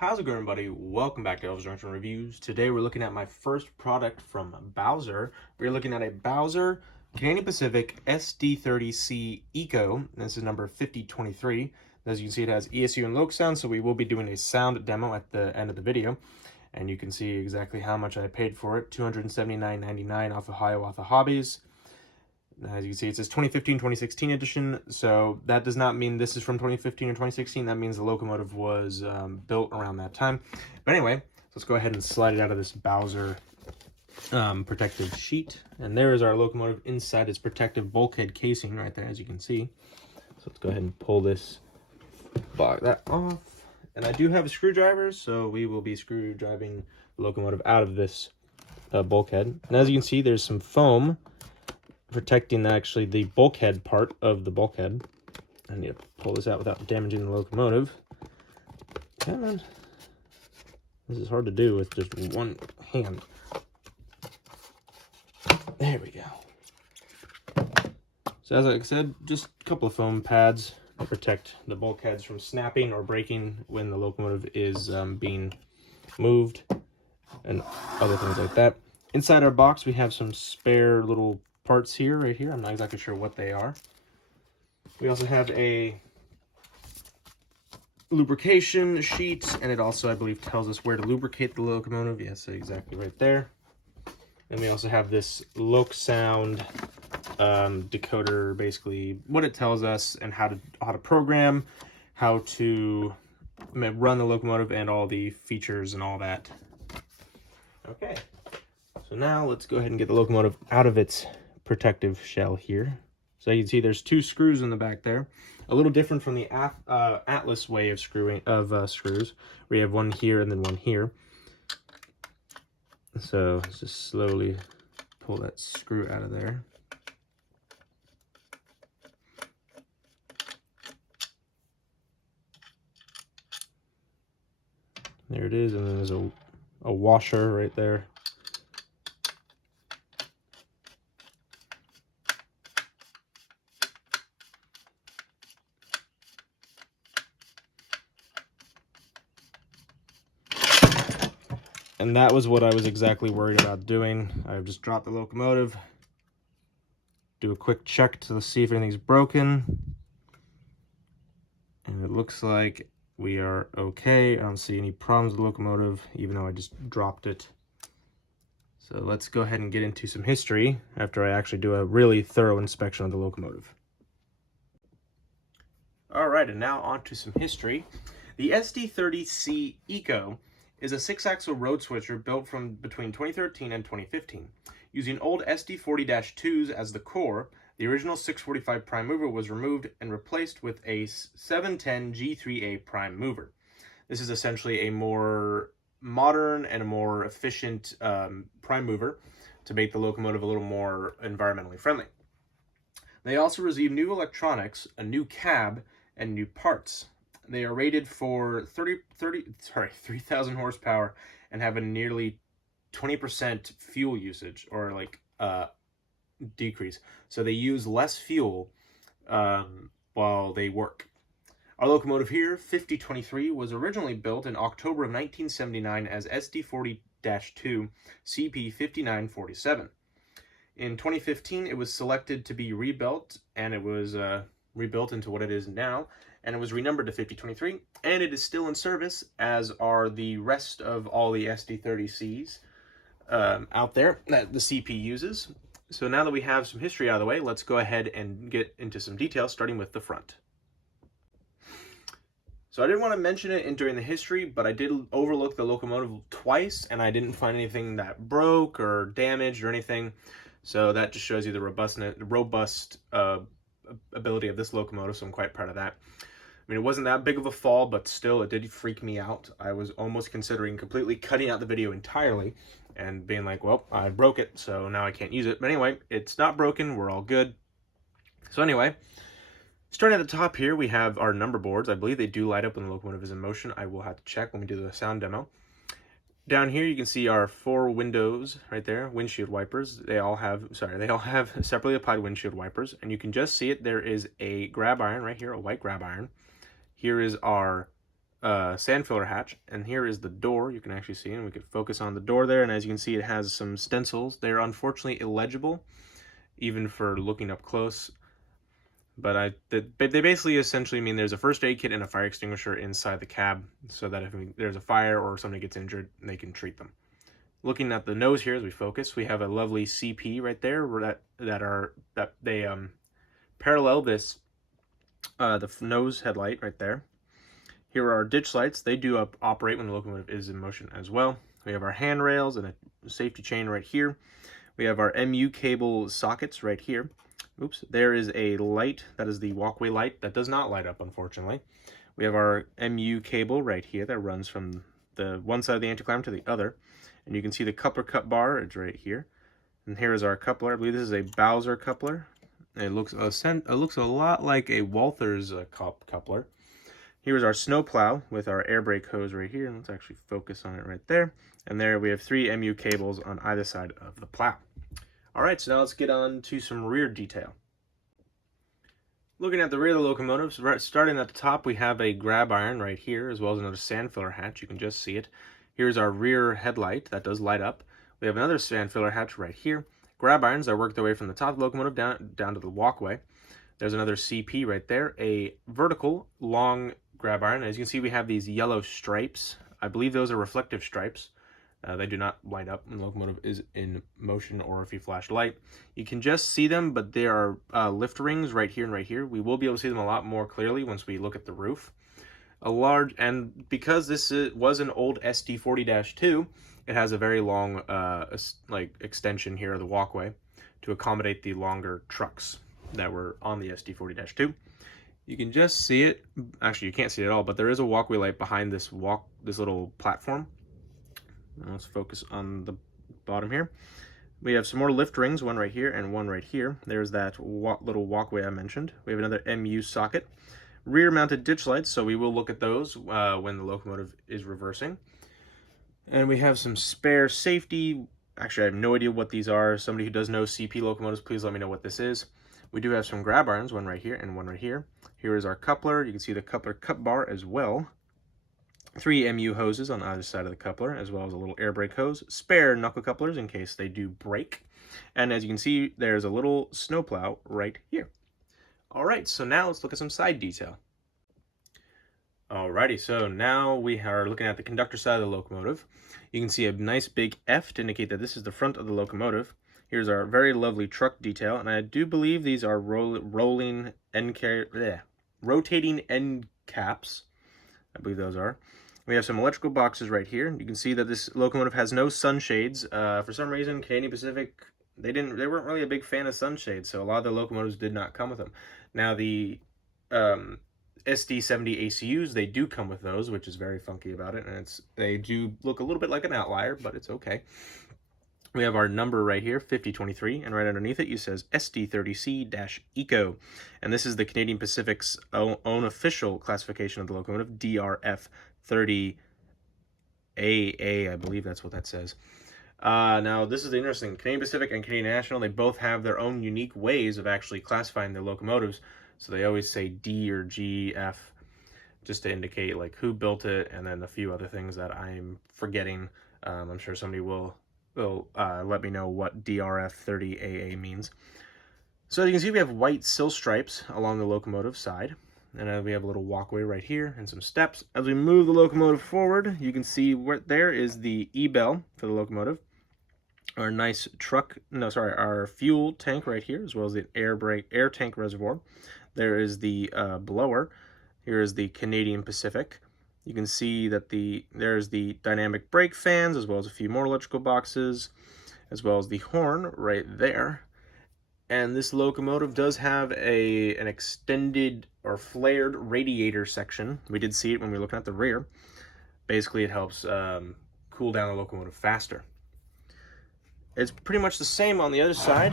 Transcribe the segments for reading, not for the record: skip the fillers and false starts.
How's it going, everybody? Welcome back to Elvis Junction Reviews. Today we're looking at my first product from Bowser. We're looking at a Bowser Canadian Pacific SD30C-ECO. This is number 5023. As you can see, it has ESU and loc sound, so we will be doing a sound demo at the end of the video. And you can see exactly how much I paid for it, $279.99 off of Hiawatha Hobbies. As you can see, it says 2015-2016 edition, so that does not mean this is from 2015 or 2016. That means the locomotive was built around that time. But anyway, let's go ahead and slide it out of this Bowser protective sheet. And there is our locomotive inside its protective bulkhead casing right there, as you can see. So let's go ahead and pull this, block that off. And I do have a screwdriver, so we will be screw driving the locomotive out of this bulkhead. And as you can see, there's some foam protecting actually the bulkhead part of the bulkhead. I need to pull this out without damaging the locomotive. Come on. This is hard to do with just one hand. There we go. So as I said, just a couple of foam pads to protect the bulkheads from snapping or breaking when the locomotive is being moved and other things like that. Inside our box, we have some spare little parts here, right here. I'm not exactly sure what they are. We also have a lubrication sheet, and it also, I believe, tells us where to lubricate the locomotive. Yes, exactly right there. And we also have this loc sound decoder, basically what it tells us and how to program, how to run the locomotive, and all the features and all that. Okay, so now let's go ahead and get the locomotive out of its protective shell here. So you can see there's two screws in the back there, a little different from the Atlas way of screws, where you have one here and then one here. So let's just slowly pull that screw out of there. There it is, and then there's a washer right there. And that was what I was exactly worried about doing. I've just dropped the locomotive, do a quick check to see if anything's broken. And it looks like we are okay. I don't see any problems with the locomotive, even though I just dropped it. So let's go ahead and get into some history after I actually do a really thorough inspection of the locomotive. All right, and now on to some history. The SD30C-ECO is a 6-axle road switcher built from between 2013 and 2015. Using old SD40-2s as the core, the original 645 prime mover was removed and replaced with a 710 G3A prime mover. This is essentially a more modern and a more efficient prime mover to make the locomotive a little more environmentally friendly. They also received new electronics, a new cab, and new parts. They are rated for 3,000 horsepower and have a nearly 20% fuel usage, or like decrease. So they use less fuel while they work. Our locomotive here, 5023, was originally built in October of 1979 as SD40-2 CP5947. In 2015, it was selected to be rebuilt, and it was rebuilt into what it is now, and it was renumbered to 5023, and it is still in service, as are the rest of all the SD30Cs out there that the CP uses. So now that we have some history out of the way, let's go ahead and get into some details, starting with the front. So I didn't want to mention it during the history, but I did overlook the locomotive twice, and I didn't find anything that broke or damaged or anything. So that just shows you the robust ability of this locomotive, so I'm quite proud of that. I mean, it wasn't that big of a fall, but still, it did freak me out. I was almost considering completely cutting out the video entirely and being like, well, I broke it, so now I can't use it. But anyway, it's not broken. We're all good. So anyway, starting at the top here, we have our number boards. I believe they do light up when the locomotive is in motion. I will have to check when we do the sound demo. Down here, you can see our 4 windows right there, windshield wipers. They all have separately applied windshield wipers, and you can just see it. There is a grab iron right here, a white grab iron. Here is our sand filler hatch, and here is the door. You can actually see, and we could focus on the door there, and as you can see, it has some stencils. They're unfortunately illegible, even for looking up close. But they basically essentially mean there's a first aid kit and a fire extinguisher inside the cab, so that if there's a fire or somebody gets injured, they can treat them. Looking at the nose here as we focus, we have a lovely CP right there that they parallel this the nose headlight right there. Here are our ditch lights. They do operate when the locomotive is in motion as well. We have our handrails and a safety chain right here. We have our MU cable sockets right here. Oops, there is a light, that is the walkway light, that does not light up, unfortunately. We have our MU cable right here that runs from the one side of the anti-climb to the other. And you can see the coupler cut bar, it's right here. And here is our coupler. I believe this is a Bowser coupler. It looks a lot like a Walther's coupler. Here's our snow plow with our air brake hose right here. And let's actually focus on it right there. And there we have 3 MU cables on either side of the plow. All right, so now let's get on to some rear detail. Looking at the rear of the locomotive, starting at the top, we have a grab iron right here, as well as another sand filler hatch. You can just see it. Here's our rear headlight that does light up. We have another sand filler hatch right here. Grab irons that work their way from the top of the locomotive down to the walkway. There's another CP right there, a vertical long grab iron. As you can see, we have these yellow stripes. I believe those are reflective stripes. They do not light up when the locomotive is in motion or if you flash light. You can just see them, but there are lift rings right here and right here. We will be able to see them a lot more clearly once we look at the roof. And because this was an old SD40-2, it has a very long extension here of the walkway to accommodate the longer trucks that were on the SD40-2. You can just see it. Actually, you can't see it at all, but there is a walkway light behind this little platform. Let's focus on the bottom here. We have some more lift rings, one right here and one right here. There's that little walkway I mentioned. We have another MU socket. Rear mounted ditch lights, so we will look at those when the locomotive is reversing. And we have some spare safety. Actually, I have no idea what these are. Somebody who does know CP locomotives, please let me know what this is. We do have some grab irons, one right here and one right here. Here is our coupler. You can see the coupler cut bar as well. 3 MU hoses on either side of the coupler, as well as a little air brake hose. Spare knuckle couplers in case they do break. And as you can see, there's a little snowplow right here. All right, so now let's look at some side detail. Alrighty, so now we are looking at the conductor side of the locomotive. You can see a nice big F to indicate that this is the front of the locomotive. Here's our very lovely truck detail, and I do believe these are rotating end caps. I believe those are. We have some electrical boxes right here. You can see that this locomotive has no sunshades. For some reason, Canadian Pacific, they weren't really a big fan of sunshades, so a lot of the locomotives did not come with them. Now the SD30 ACUs, they do come with those, which is very funky about it, and they do look a little bit like an outlier, but it's okay. We have our number right here, 5023, and right underneath it, it says SD30C-ECO. And this is the Canadian Pacific's own official classification of the locomotive, DRF30AA, I believe that's what that says. Now, this is interesting. Canadian Pacific and Canadian National, they both have their own unique ways of actually classifying their locomotives. So they always say D or G, F, just to indicate like who built it, and then a few other things that I'm forgetting. I'm sure somebody will let me know what DRF30AA means. So you can see we have white sill stripes along the locomotive side, and then we have a little walkway right here and some steps. As we move the locomotive forward, you can see right there is the E-bell for the locomotive. Our nice our fuel tank right here, as well as the air tank reservoir. There is the blower. Here is the Canadian Pacific. You can see that there's the dynamic brake fans, as well as a few more electrical boxes, as well as the horn right there. And this locomotive does have an extended or flared radiator section. We did see it when we were looking at the rear. Basically, it helps cool down the locomotive faster. It's pretty much the same on the other side.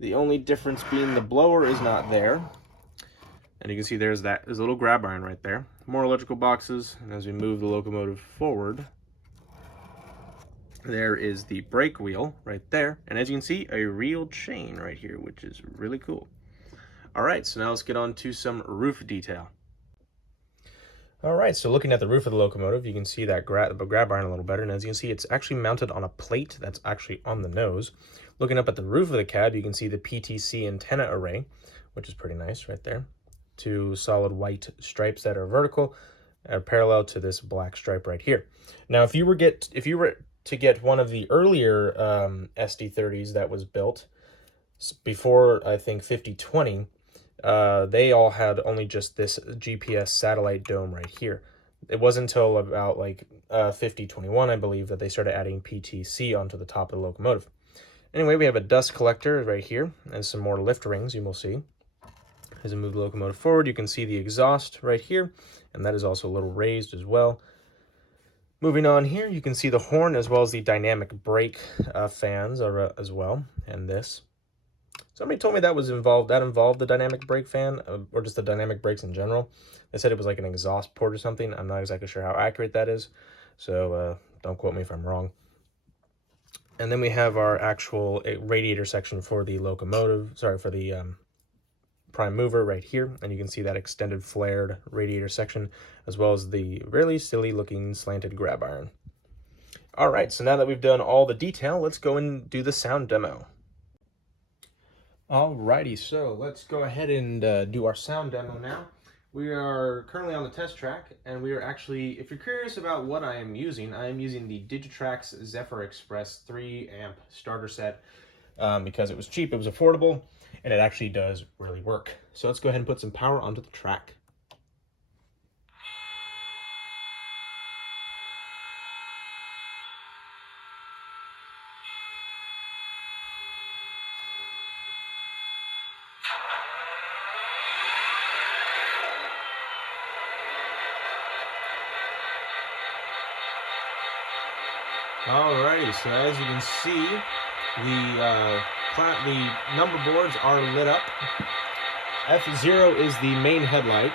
The only difference being the blower is not there. And you can see there's a little grab iron right there. More electrical boxes, and as we move the locomotive forward, there is the brake wheel right there. And as you can see, a real chain right here, which is really cool. All right, so now let's get on to some roof detail. All right, so looking at the roof of the locomotive, you can see that the grab iron a little better, and as you can see, it's actually mounted on a plate that's actually on the nose. Looking up at the roof of the cab, you can see the PTC antenna array, which is pretty nice right there. Two solid white stripes that are vertical, parallel to this black stripe right here. Now, if you were to get one of the earlier SD30s that was built before, I think 5020, they all had only just this GPS satellite dome right here. It wasn't until about like 5021, I believe, that they started adding PTC onto the top of the locomotive. Anyway, we have a dust collector right here and some more lift rings you will see. As we move the locomotive forward, you can see the exhaust right here, and that is also a little raised as well. Moving on here, you can see the horn as well as the dynamic brake fans as well, and this. Somebody told me that involved the dynamic brake fan, or just the dynamic brakes in general. They said it was like an exhaust port or something. I'm not exactly sure how accurate that is, so don't quote me if I'm wrong. And then we have our actual radiator section for the locomotive, for the prime mover right here, and you can see that extended flared radiator section, as well as the really silly looking slanted grab iron. All right, so now that we've done all the detail, let's go and do the sound demo. Alrighty, so let's go ahead and do our sound demo now. We are currently on the test track, and we are actually, if you're curious about what I am using the Digitrax Zephyr Express 3 amp starter set because it was cheap, it was affordable, and it actually does really work. So let's go ahead and put some power onto the track. Alrighty, so as you can see, the number boards are lit up. F0 is the main headlight,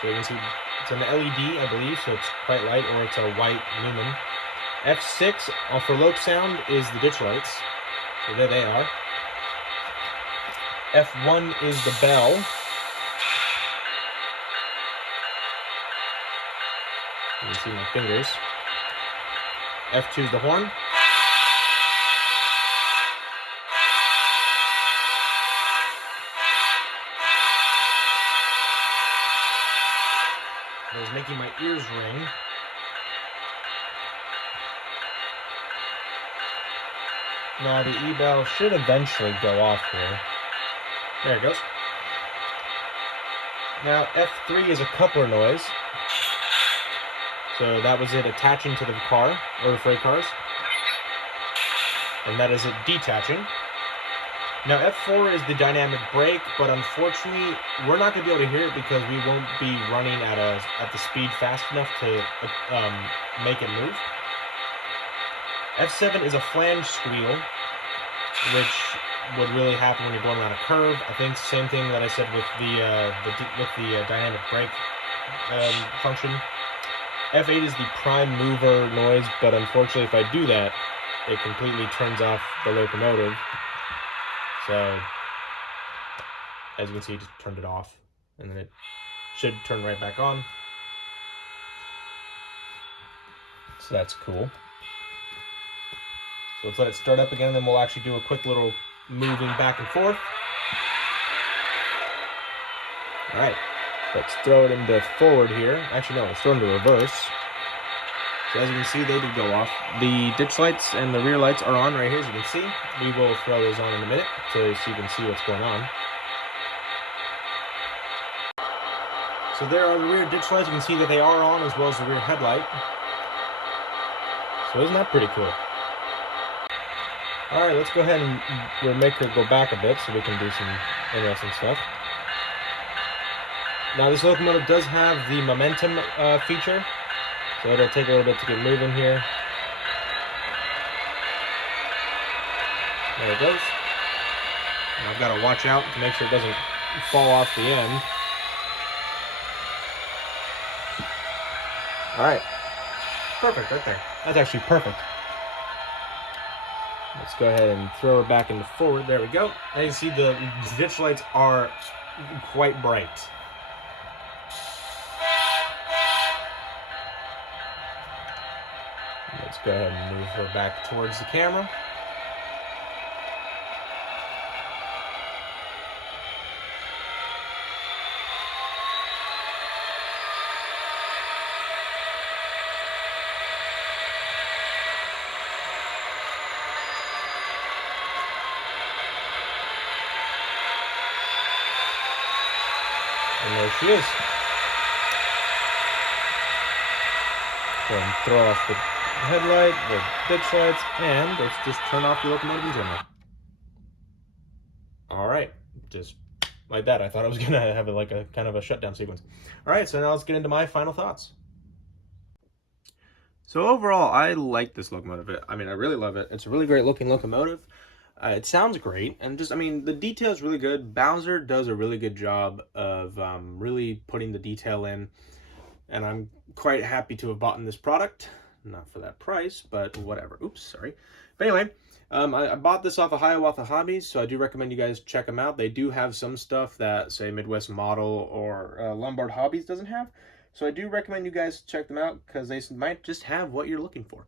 so you can see it's an LED, I believe, so it's quite light, or it's a white lumen. F6 for loc sound is the ditch lights, so there they are. F1 is the bell. You can see my fingers. F2 is the horn. It was making my ears ring. Now the E-bell should eventually go off here. There it goes. Now F3 is a coupler noise. So that was it attaching to the car, or the freight cars. And that is it detaching. Now F4 is the dynamic brake, but unfortunately we're not going to be able to hear it because we won't be running at the speed fast enough to make it move. F7 is a flange squeal, which would really happen when you're going around a curve. I think same thing that I said with the dynamic brake function. F8 is the prime mover noise, but unfortunately if I do that, it completely turns off the locomotive. So, as you can see, it just turned it off, and then it should turn right back on. So that's cool. So let's let it start up again, and then we'll actually do a quick little moving back and forth. All right, let's throw it into forward here. Actually, no, let's throw it into reverse. So as you can see, they did go off. The ditch lights and the rear lights are on right here, as you can see. We will throw those on in a minute so you can see what's going on. So there are the rear ditch lights. You can see that they are on, as well as the rear headlight. So isn't that pretty cool? All right, let's go ahead and we'll make her go back a bit so we can do some interesting stuff. Now this locomotive does have the momentum feature. So it'll take a little bit to get moving here. There it goes. And I've got to watch out to make sure it doesn't fall off the end. Alright. Perfect right there. That's actually perfect. Let's go ahead and throw her back into forward. There we go. Now you see the ditch lights are quite bright. Let's go ahead and move her back towards the camera. And there she is. Go ahead and throw off the headlight, the ditch lights, and let's just turn off the locomotive in general. All right, just like that. I thought I was gonna have like a kind of a shutdown sequence. All right, so now let's get into my final thoughts. So overall, I like this locomotive. I mean, I really love it. It's a really great looking locomotive. It sounds great, and just, I mean, the detail is really good. Bowser does a really good job of really putting the detail in, and I'm quite happy to have bought this product. Not for that price, but whatever. Oops, sorry. But anyway, I bought this off of Hiawatha Hobbies, so I do recommend you guys check them out. They do have some stuff that, say, Midwest Model or Lombard Hobbies doesn't have. So I do recommend you guys check them out because they might just have what you're looking for.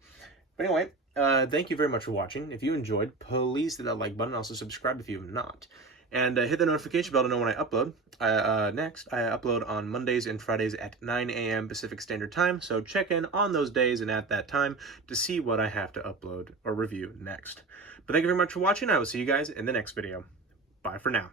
But anyway, thank you very much for watching. If you enjoyed, please hit that like button. Also subscribe if you have not. And hit the notification bell to know when I upload. Next, I upload on Mondays and Fridays at 9 a.m. Pacific Standard Time. So check in on those days and at that time to see what I have to upload or review next. But thank you very much for watching. I will see you guys in the next video. Bye for now.